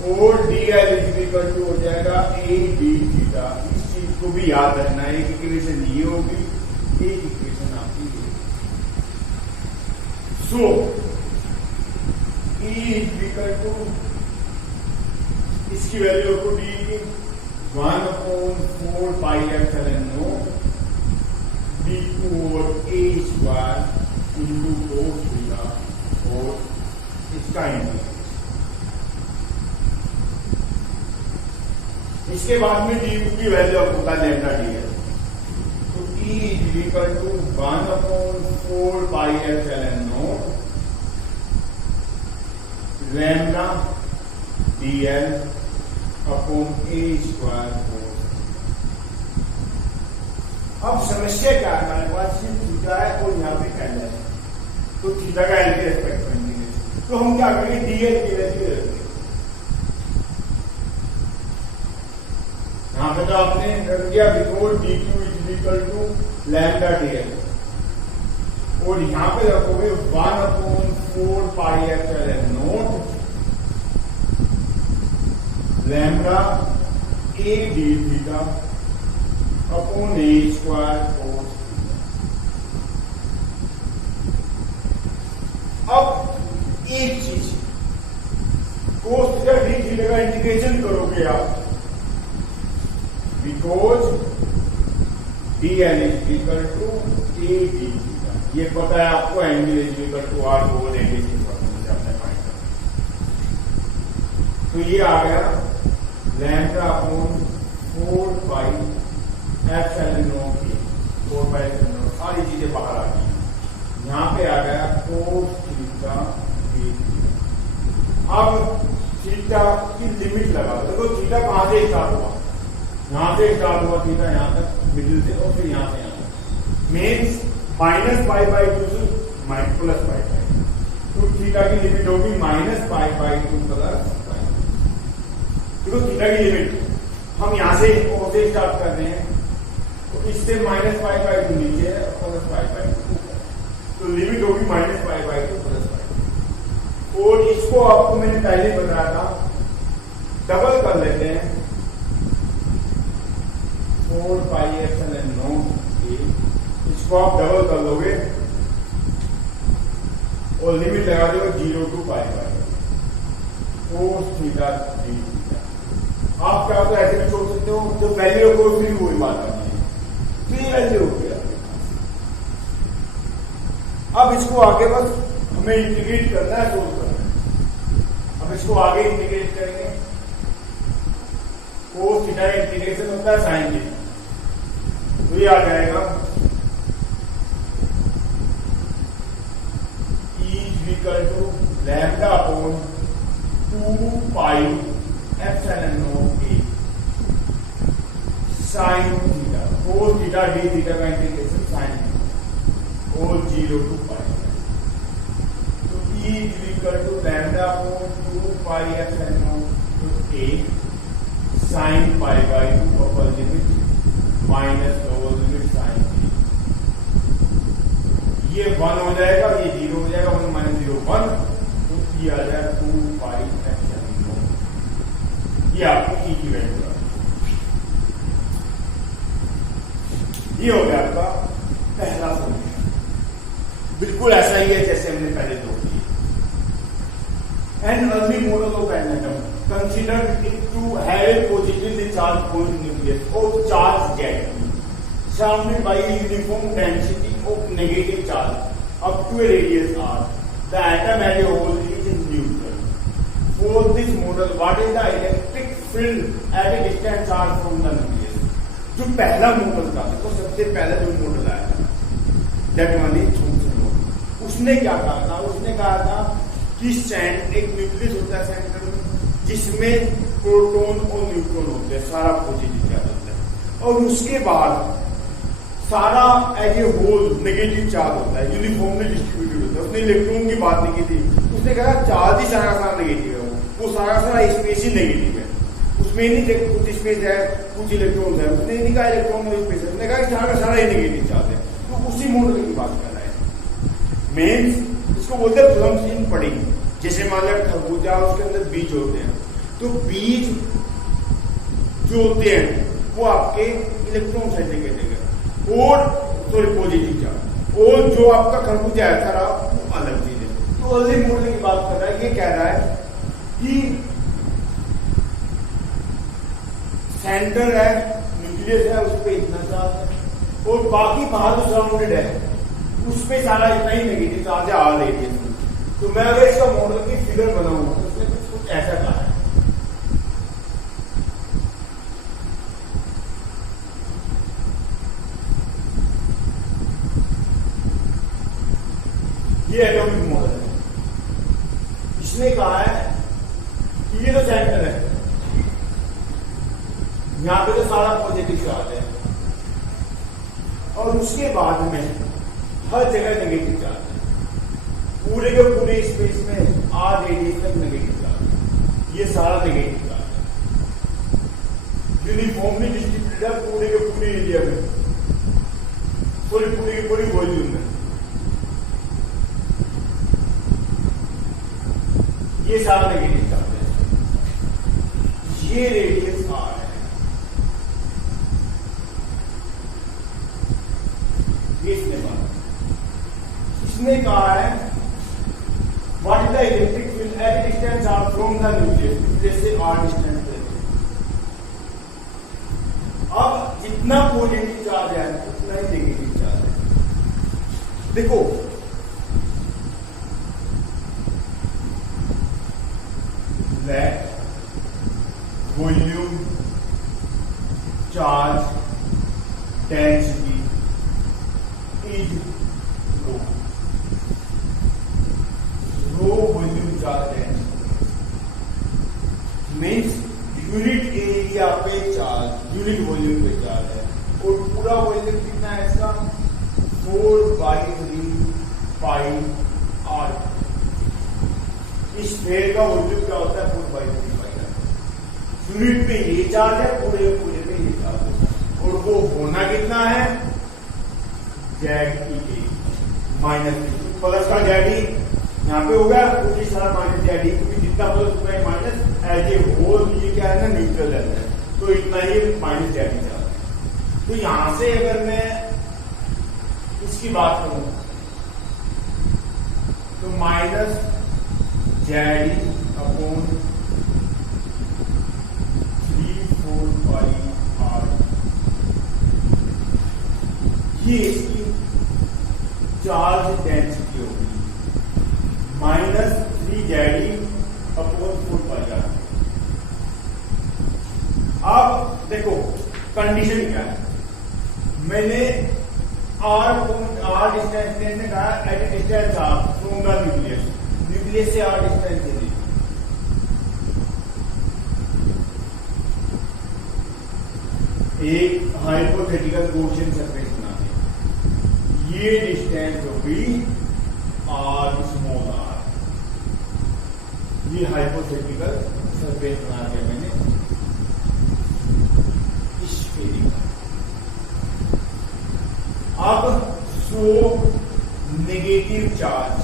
और डीएल इज इक्वल टू हो जाएगा ए डी थीटा। इस चीज को भी याद रखना है, एक इक्वेशन ये होगी, एक इक्वेशन आपकी ये। सो E इज इक्वल टू, इसकी वैल्यू को डी की 1/4 pi epsilon naught d2 over a square into cos theta और इसका इंटीग्रेशन। इसके बाद में डी की वैल्यू आपको पता लैम्डा डी है, तो E is equal to 1/4 pi epsilon naught lambda dl upon a square. अब समस्या क्या है, हमारे पास सिर्फ थीटा है और यहाँ पे एल है, तो थीटा का एल के रेस्पेक्ट में इंटीग्रेशन, तो हम क्या करेंगे, डीएल की वैल्यू रखेंगे। यहाँ पे तो आपने रख दिया before D two is equal to lambda DL, और यहाँ पे रखोगे 1/4 pi epsilon naught lambda a D theta upon a square cos theta. अब एक चीज, कोस थीटा डी थीटा का इंटीग्रेशन करोगे आप, because D L is equal to a D theta, ये पता है आपको, angle is equal to are over radius. तो ये आ गया lambda upon 4 pi epsilon naught A, 4 pi epsilon not, सारी चीजें बाहर आ गई। यहाँ पे आ गया कोस थीटा ए। अब थीटा की लिमिट लगा, देखो थीटा कहां से स्टार्ट हुआ, यहां से स्टार्ट हुआ थीटा, यहां तक मिडिल से, और फिर यहां से यहां तक, मीन्स -π/2 से +π/2, तो थीटा की लिमिट होगी -π/2 प्लस। देखो थीटा की लिमिट हम यहां से ओ से स्टार्ट कर रहे हैं, तो इससे -π/2 नीचे है और +π/2, तो लिमिट होगी -π/2 प्लस π। और इसको आपको मैंने पहले बताया था डबल कर लेते हैं 4 पाई एप्सिलॉन नॉट ए, इसको आप डबल कर लोगे और लिमिट लगा दो 0 to pi by cos theta D theta. आप क्या होता है ऐसे भी छोड़ सकते हो, जो वैल्यू को फिर वही बात करनी है, फिर वैल्यू हो गया। अब इसको आगे बस हमें इंटीग्रेट करना है, सोल्व करना है। अब इसको आगे इंटीग्रेट करेंगे, cos थीटा इंटीग्रेशन होता है साइन थीटा, तो ये आ जाएगा equal to lambda upon 2 pi epsilon naught a sine theta, cos theta D theta का इंटीग्रेशन साइन थीटा और 0 to पाई। तो E equal to lambda upon 2 pi epsilon naught a sine pi by 2 upper limit minus lower limit sine theta. ये 1 हो जाएगा, ये 0 हो जाएगा, 1 minus 0 1, तो ये आ जाएगा 2 पाई एप्सिलॉन नॉट। ये आपकी E की वैल्यू है। ये हो गया आपका पहला सॉल्यूशन, बिल्कुल ऐसा ही है जैसे हमने पहले दो किए। An early model of an atom considered it to have a positively charge point nucleus और चार्ज जेट surrounded by a uniform density of negative charge up to a radius r. The atom as a whole is neutral. For this model, what is the electric field at a distant charge from the nucleus? जो पहला model था, तो सबसे पहला जो model आया था that one is Thompson model, उसने क्या कहा था? उसने कहा था कि एक न्यूक्लियस होता है सेंटर में, जिसमें प्रोटॉन और न्यूट्रॉन होते हैं, सारा पॉजिटिव चार्ज होता है, और उसके बाद सारा as a whole negative charge होता है, यूनिफॉर्मली डिस्ट्रीब्यूटेड होता है। उसने इलेक्ट्रॉन की बात नहीं की थी, उसने कहा चार्ज ही सारा सारा नेगेटिव है, वो सारा सारा स्पेस ही नेगेटिव है, उसमें नहीं देखो कुछ स्पेस है कुछ इलेक्ट्रॉन है, उसने नहीं कहा इलेक्ट्रॉन और स्पेस है, उसने कहा सारा सारा ही नेगेटिव चार्ज है। तो उसी मॉडल की बात कर रहा है। मेन्स इसको बोलते हैं प्लम्स इन पडिंग। जैसे मान लिया खरबूजा, उसके अंदर बीज होते हैं, तो बीज जो होते हैं वो आपके इलेक्ट्रॉन साइड लेके देंगे और सॉरी पॉजिटिव चार्ज, और जो आपका खरबूजा है सारा वो अलग चीज है। तो अर्ली मॉडल की बात कर रहा है, ये कह रहा है कि सेंटर है, न्यूक्लियस है, उस पर इतना चार्ज है और बाकी बाहर जो सराउंडेड है उस पर सारा इतना ही नेगेटिव चार्ज है आर रेडियस। तो मैं अगर इसका मॉडल की फिगर बनाऊंगा तो उसने कुछ ऐसा कहा है, ये एटॉमिक मॉडल है। इसने कहा है कि ये तो सेंटर है, यहां पे तो सारा पॉजिटिव चार्ज है और उसके बाद में हर जगह नेगेटिव चार्ज है, पूरे के पूरे स्पेस में आर रेडियस तक नेगेटिव चार्ज, ये सारा नेगेटिव चार्ज है, यूनिफॉर्मली डिस्ट्रीब्यूटेड है पूरे के पूरे एरिया में, पूरी की पूरी वॉल्यूम में। ये सारा नेगेटिव चार्ज है, ये रेडियस आर है, ये इसने कहा है what is the electric field eight a distance charge from the nucleus, nucleus से आर डिस्टेंस पे। अब जितना पॉजिटिव चार्ज है उतना ही नेगेटिव चार्ज है। देखो that volume charge density is rho. Rho volume charge density means unit area पे charge, unit volume पे चार्ज है, और पूरा वॉल्यूम कितना है इसका 4/3 पाई आर। इस स्फीयर का वॉल्यूम क्या होता है 4/3 पाई आर। यूनिट पे ये चार्ज है, पूरे पे ये चार्ज है, और वो होना कितना है ZE माइनस प्लस का ZE यहाँ पे होगा, क्योंकि सारा माइनस ZE, क्योंकि जितना प्लस उतना माइनस एज ए होल ये क्या है ना, न्यूट्रल रहता है, तो इतना ही माइनस जेड जाता है। तो यहां से अगर मैं इसकी बात करूं तो माइनस जेड अपॉन 3/4 r, ये इसकी चार्ज डेंसिटी होगी, -3 अपॉन 4 r। अब देखो कंडीशन क्या है, मैंने r डिस्टेंस ने कहा at a distance r from the nucleus, nucleus से r डिस्टेंस है। एक हाइपोथेटिकल गॉसियन सरफेस बनाते, ये डिस्टेंस होगी r स्मॉल r, ये हाइपोथेटिकल सरफेस बना दिया मैंने स्फेरिकल। अब सो नेगेटिव चार्ज,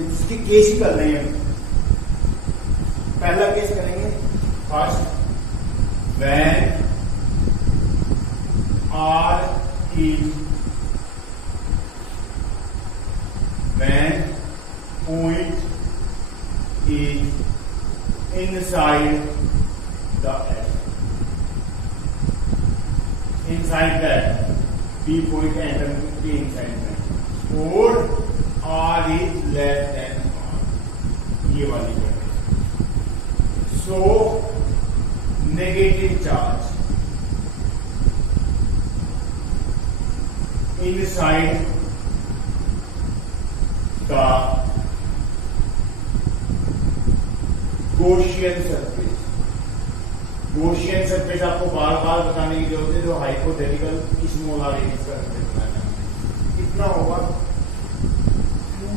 इसके केस ही कर रहे हैं। पहला केस करेंगे, first when r is when point is inside the atom, inside that B point atom के inside में, और r is less than r, ये वाली condition. So negative charge inside the Gaussian surface, Gaussian surface आपको बार बार बताने की जरूरत है, जो हाइपोथेटिकल स्मॉल r रेडियस का सरफेस बनाना है, कितना होगा 2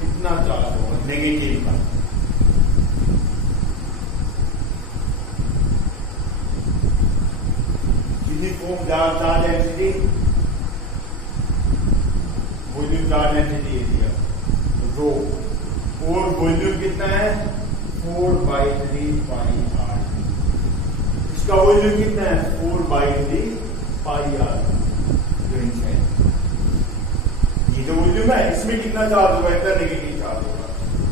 कितना चार्ज होगा नेगेटिव का, uniform charge density, volume charge density area rho, और वॉल्यूम कितना है 4/3 पाई r, इसका वॉल्यूम कितना है 4/3 पाई r, ये जो वॉल्यूम है इसमें कितना चार्ज होगा, इतना नेगेटिव चार्ज होगा।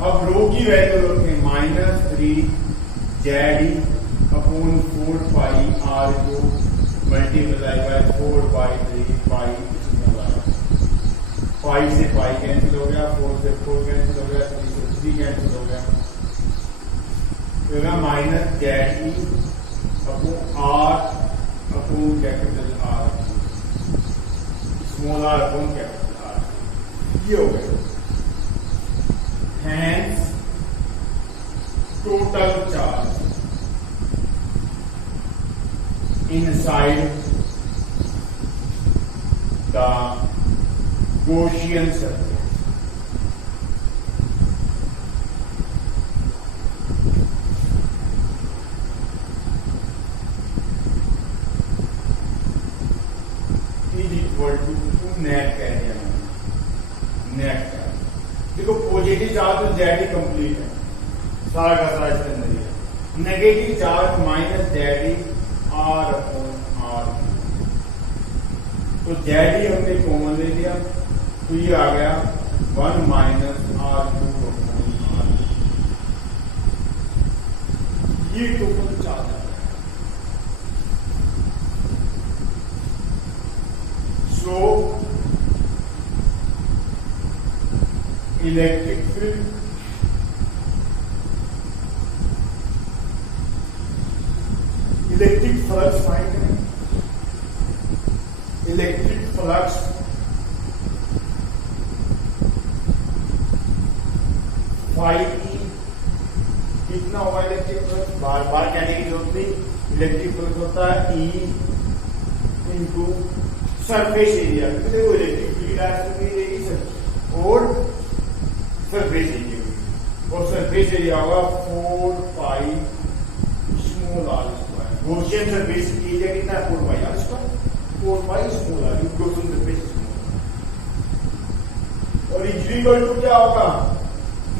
अब रो की वैल्यू रखें -3 जेड अपॉन 4 पाई r को multiply by 4/3 pi small r, 5 से पाई कैंसिल हो गया, 4 से 4 कैंसिल हो गया, 3 से 3 कैंसिल हो गया, तो minus Z upon r upon capital R, small r upon capital R, ये हो गया। Hence total charge inside the Gaussian surface, is equal to net कह दिया मैंने, नेट चार्ज। देखो पॉजिटिव चार्ज तो जेड ही कंप्लीट है, सारा का सारा इसके अंदर ही है, नेगेटिव चार्ज माइनस जेड ही r अपॉन r, तो जेड ही हमने कॉमन ले लिया, तो ये आ गया 1 माइनस r2 अपॉन r, ये टोटल चार्ज आ गया। सो electric field, electric flux find करें, इलेक्ट्रिक फ्लक्स कितना होगा इलेक्ट्रिक फ्लक्स, बार बार कहने की जरूरत नहीं, इलेक्ट्रिक फ्लक्स होता है E इंटू सरफेस एरिया, देखो इलेक्ट्रिक फील्ड और सरफेस एरिया, और सरफेस एरिया होगा 4 pi small r square, Gaussian surface area कितना है 4 पाई r square, 4 pi small r Q goes on the page और इक्वल टू क्या होगा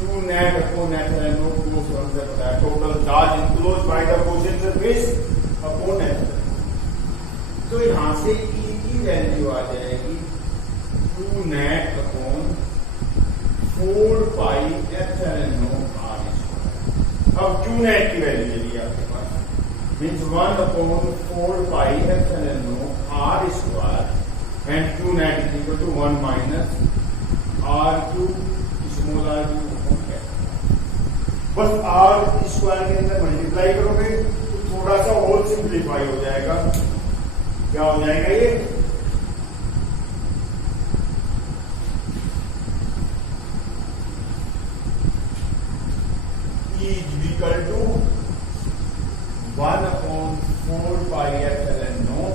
2 net upon epsilon naught goes on the total charge enclosed by the Gaussian surface upon epsilon। तो यहां से E की value आ जाएगी 2 net upon 4 pi epsilon naught r square. अब Q net की वैल्यू ले ली आपके पास means 1 upon 4 pi epsilon naught r square and Q net is equal to 1 minus r cube small r cube। बस r स्क्वायर के अंदर multiply करोगे तो थोड़ा सा और सिंप्लीफाई हो जाएगा। क्या हो जाएगा ये is equal to 1 upon 4 pi epsilon naught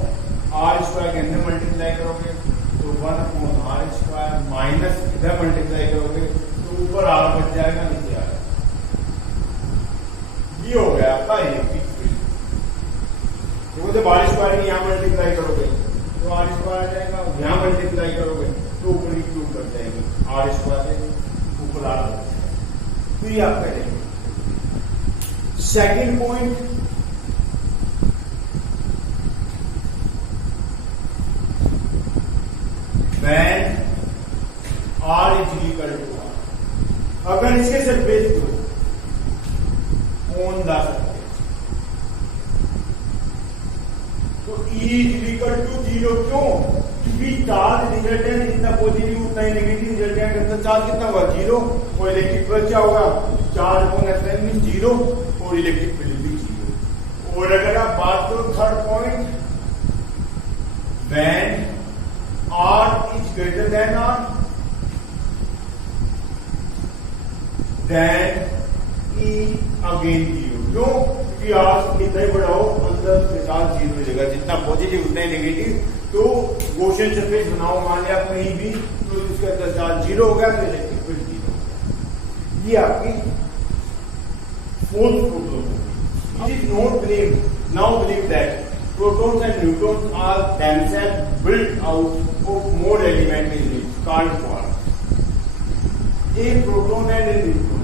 r square के अंदर मल्टीप्लाई करोगे तो 1 अपॉन r स्क्वायर माइनस इधर मल्टीप्लाई करोगे तो ऊपर r बच जाएगा नीचे आ जाएगा। ये हो गया आपका इलेक्ट्रिक फील्ड। तो जब r स्क्वायर की यहाँ मल्टीप्लाई करोगे तो r स्क्वायर आ जाएगा, यहाँ मल्टीप्लाई करोगे तो ऊपर की क्यूब कर जाएगी r स्क्वायर से ऊपर r बच जाएगा। तो ये आप करेंगे। Second point when r is equal to r, अगर इसके सरफेस को ऑन द सरफेस तो E is equal to 0 क्यों? क्योंकि चार्ज रिजल्टेंट जितना पॉजिटिव उतना ही नेगेटिव रिजल्टेंट अंदर चार्ज कितना होगा 0 और इलेक्ट्रिक फील्ड क्या होगा चार्ज अपॉन एप्सिलॉन मींस 0 और इलेक्ट्रिक फील्ड भी 0। और अगर आप बात करो third point when r is greater than r then E again 0 क्यों? क्योंकि r कितना ही बड़ा हो अंदर के साथ 0 मिलेगा, जितना पॉजिटिव उतना ही नेगेटिव। तो गॉसियन सरफेस बनाओ मान लिया कहीं भी तो उसके अंदर चार्ज 0 हो गया तो इलेक्ट्रिक फील्ड 0 हो गया। ये आपकी फोर्थ प्रॉब्लम है। It is not believe now believe that protons and neutrons are themselves built out of more elementary units called quarks. A proton and a neutron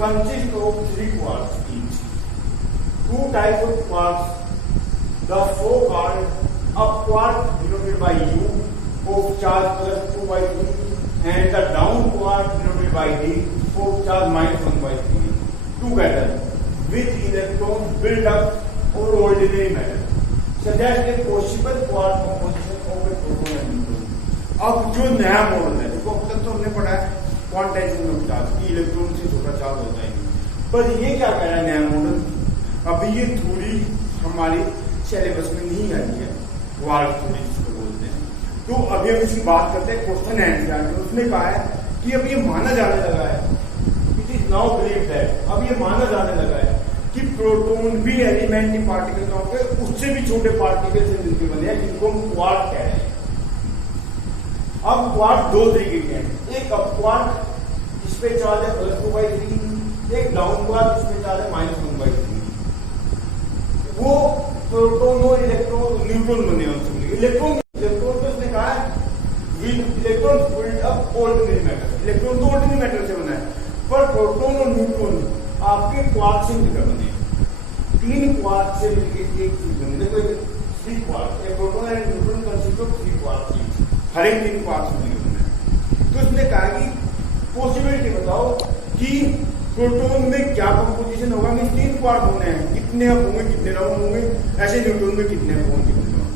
consist of 3 quarks each. 2 types of quarks, the so-called up quark denoted by U of charge plus 2 by 3 and the down quark denoted by D of charge minus 1 by 3 together with electrons built up or ordinary matter. Suggest a possible quark composition of a proton and neutron। अब जो नया model है देखो अब तक तो हमने पढ़ा है क्वांटाइजेशन ऑफ चार्ज की इलेक्ट्रॉन से छोटा चार्ज होता है, पर ये क्या कह रहा है नया मॉडल। अभी ये थ्योरी हमारी सिलेबस में नहीं आई है, क्वार्क थ्योरी जिसको बोलते हैं। तो अभी हम इसकी बात करते हैं क्वेश्चन आंसर में। उसने कहा है कि अब ये माना जाने लगा है, it is now believe that, अब ये माना जाने लगा है कि प्रोटॉन भी एलिमेंट्री पार्टिकल होंगे, उससे भी छोटे पार्टिकल से मिलकर बने हैं जिनको हम क्वार्क कह रहे हैं। अब क्वार्क दो तरीके के हैं, एक अप क्वार्क जिसपे चार्ज है प्लस 2 by 3, एक डाउन क्वार्क जिसपे चार्ज है माइनस 1 by 3। वो प्रोटॉन और इलेक्ट्रॉन न्यूट्रॉन बने हैं। इलेक्ट्रॉन तो उसने कहा है electron filled up ordinary matter, electron तो ऑर्डिनरी मैटर से बना है, पर प्रोटॉन और न्यूट्रॉन आपके क्वार्क से मिलकर बने, 3 क्वार्क से मिलकर एक चीज बनी। देखो 3 क्वार्क, एक proton and neutron consist of 3 quark, हर एक 3 क्वार्क से मिलकर बने। तो इसने कहा कि पॉसिबिलिटी बताओ कि प्रोटॉन में क्या कंपोजिशन होगा, कि 3 क्वार्क होने हैं, कितने अप होंगे कितने डाउन होंगे, ऐसे न्यूट्रॉन में कितने अप होंगे कितने डाउन।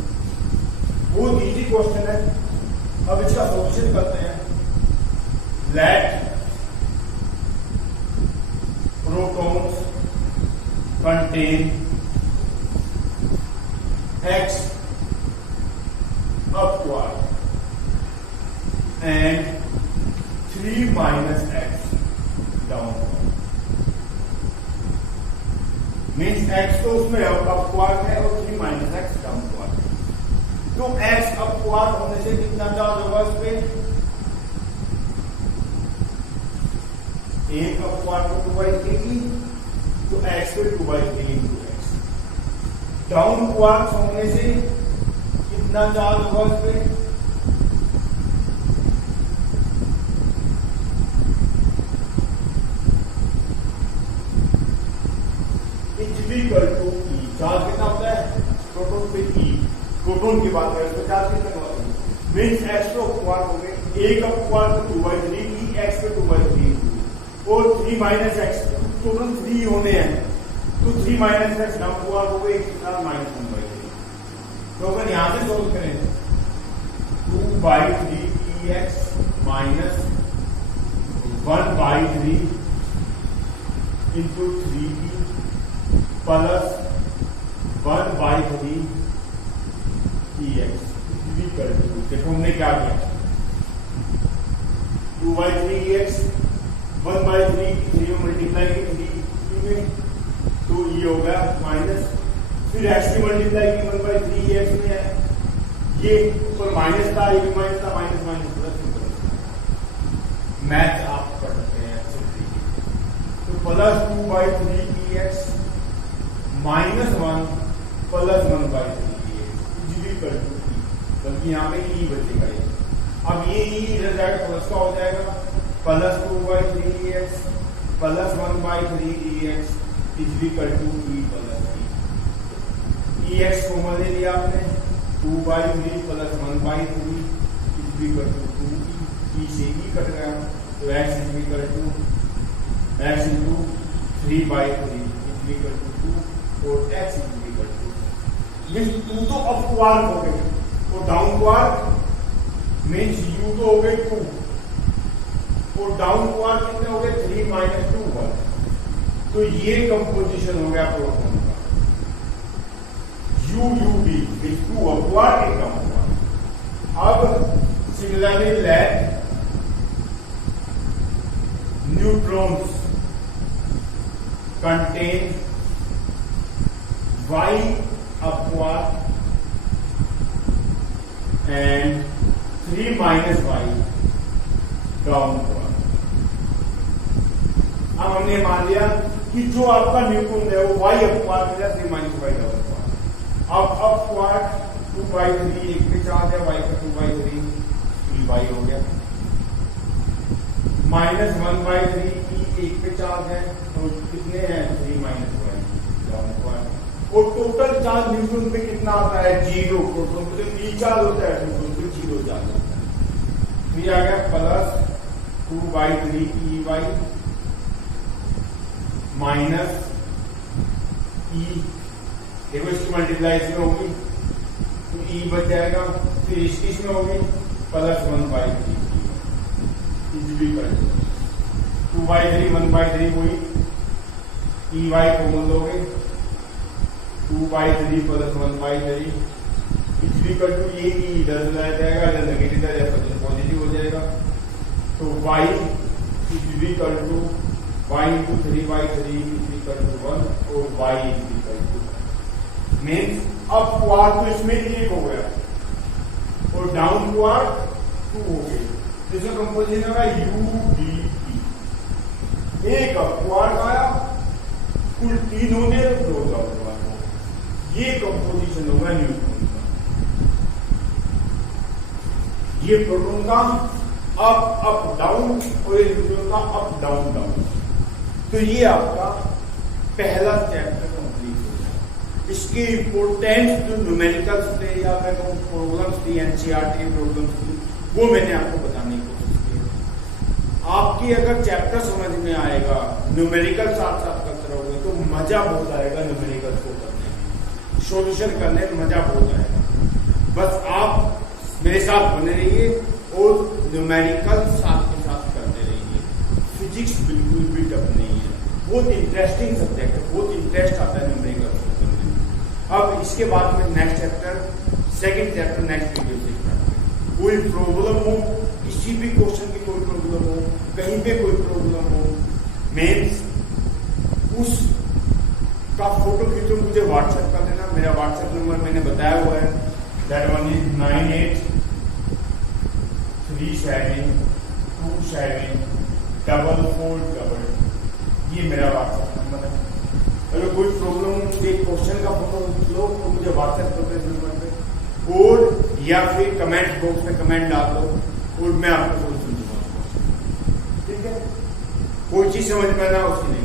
बहुत इजी क्वेश्चन है। अब इसका सॉल्यूशन करते हैं। Let protons contain x up quark and 3 minus x down quark। Means x तो उसमें up quark है और 3 minus x down quark। तो x up quark होने से कितना चार्ज होगा उस पे, एक अप क्वार्क को 2 by 3 तो x पे 2 by 3 into x। Down quark होने से कितना चार्ज होगा इसमें, इक्वल टू ई। चार्ज कितना होता है प्रोटॉन पे ई, प्रोटॉन की बात करें तो चार्ज कितना होता है मीन्स एक्स पे अपवाद हो गए, ए का अपवाद तो 2/3 ई, एक्स पे 2/3 और 3 माइनस एक्स, टोटल 3 होने हैं तो 3 माइनस एक्स डाउन अपवाद हो गए, कितना -1/3। तो अगर यहां से सोल्व करें 2/3 e x minus 1/3 into 3 plus 1/3 EX। देखो हमने क्या किया, 2/3 EX 1/3 3 मल्टीप्लाई की 3 में तो ये होगा माइनस, फिर x की मल्टीप्लाई की 1/3 EX में है, ये ऊपर माइनस था, ये भी माइनस था, माइनस माइनस प्लस। मैथ आप कर सकते हैं अच्छे तरीके, तो plus 2/3 EX minus 1 plus 1/3 EX, बल्कि यहाँ पे ई बचेगा ये। अब ये ई इधर जाएगा प्लस का हो जाएगा, plus 2/3 EX plus 1/3 EX equal to E plus E. EX common ले लिया आपने, 2/3 प्लस 1/3 इक्वल टू 2ई, से ई कट गया तो x equal to x into 3/3 equal to 2 और x इक्वल टू मीन्स 2 तो अपवार्ड हो गए और डाउनवार्ड मीन्स u तो हो गए 2 और डाउनवार्ड कितने हो गए 3 माइनस 2 1। तो ये कंपोजिशन हो गया प्रोटॉन का, UUB मीन्स 2 अपवार्ड एक डाउनवार्ड। अब similarly let neutrons contain y upward and 3 minus y downward। अब हमने मान लिया कि जो आपका न्यूट्रॉन है वो y अपवार्ड मिला 3 minus y डाउनवार्ड। अब अपवार्ड 2/3 एक पे चार्ज है, y का 2/3 3y हो गया, माइनस 1/3 एक पे चार्ज है तो कितने हैं 3 माइनस y डाउनवार्ड। और टोटल चार्ज न्यूट्रॉन पे कितना आता है 0, प्रोटॉन पे तो ई चार्ज होता है, न्यूट्रॉन पे 0 चार्ज होता है। तो ये आ गया प्लस 2/3 EY माइनस ई, देखो इसकी मल्टीप्लाई इसमें होगी तो ई बच जाएगा, फिर इसमें होगी प्लस 1/3 इजीली कर 2/3 1/3 हुई, EY कॉमन लोगे 2/3 प्लस 1/3 इक्वल टू ये इधर चला जाएगा, इधर नेगेटिव या पॉजिटिव हो जाएगा। तो y equal to y into 3/3 equal to 1 और y equal to means upward तो इसमें 1 हो गया और डाउनवार्ड 2 हो गए, जिसका कंपोजिशन होगा UDP। एक अपवार्ड आया, कुल 3 होने 2 डाउनवार्ड हो, ये कंपोजिशन होगा न्यूट्रॉन का। ये प्रोटॉन का अप अप डाउन और ये न्यूट्रॉन का अप डाउन डाउन। तो ये आपका पहला चैप्टर कंप्लीट हो गया। इसके इंपोर्टेंट जो न्यूमेरिकल्स थे या मैं कहूँ प्रॉब्लम्स थी, एनसीईआरटी प्रॉब्लम्स थी, वो मैंने आपको बताने की कोशिश की। आपकी अगर चैप्टर समझ में आएगा, न्यूमेरिकल साथ साथ करते रहोगे तो मजा बहुत आएगा, न्यूमेरिकल्स को करने में, सॉल्यूशन करने में मजा बहुत आएगा। बस आप मेरे साथ बने रहिए और न्यूमेरिकल साथ के साथ करते रहिए। फिजिक्स बिल्कुल भी टफ नहीं है, बहुत इंटरेस्टिंग सब्जेक्ट है, बहुत इंटरेस्ट आता है न्यूमेरिकल को करने में। अब इसके बाद में next chapter, second chapter next video से स्टार्ट करें। कोई प्रॉब्लम हो, किसी भी क्वेश्चन की कोई प्रॉब्लम हो, कहीं पे कोई प्रॉब्लम हो, मेंस उस का फोटो खींचो मुझे व्हाट्सएप कर देना। मेरा व्हाट्सएप नंबर मैंने बताया हुआ है, दैट वन इज 98372744. ये मेरा व्हाट्सएप नंबर है। अगर कोई प्रॉब्लम हो, मुझे क्वेश्चन का फोटो लो तो मुझे व्हाट्सएप कर दे नंबर पे, कोड या फिर कमेंट बॉक्स में कमेंट डाल दो, कोड में आपको सोल्यूशन दूंगा। ठीक है, कोई चीज समझ में ना उसकी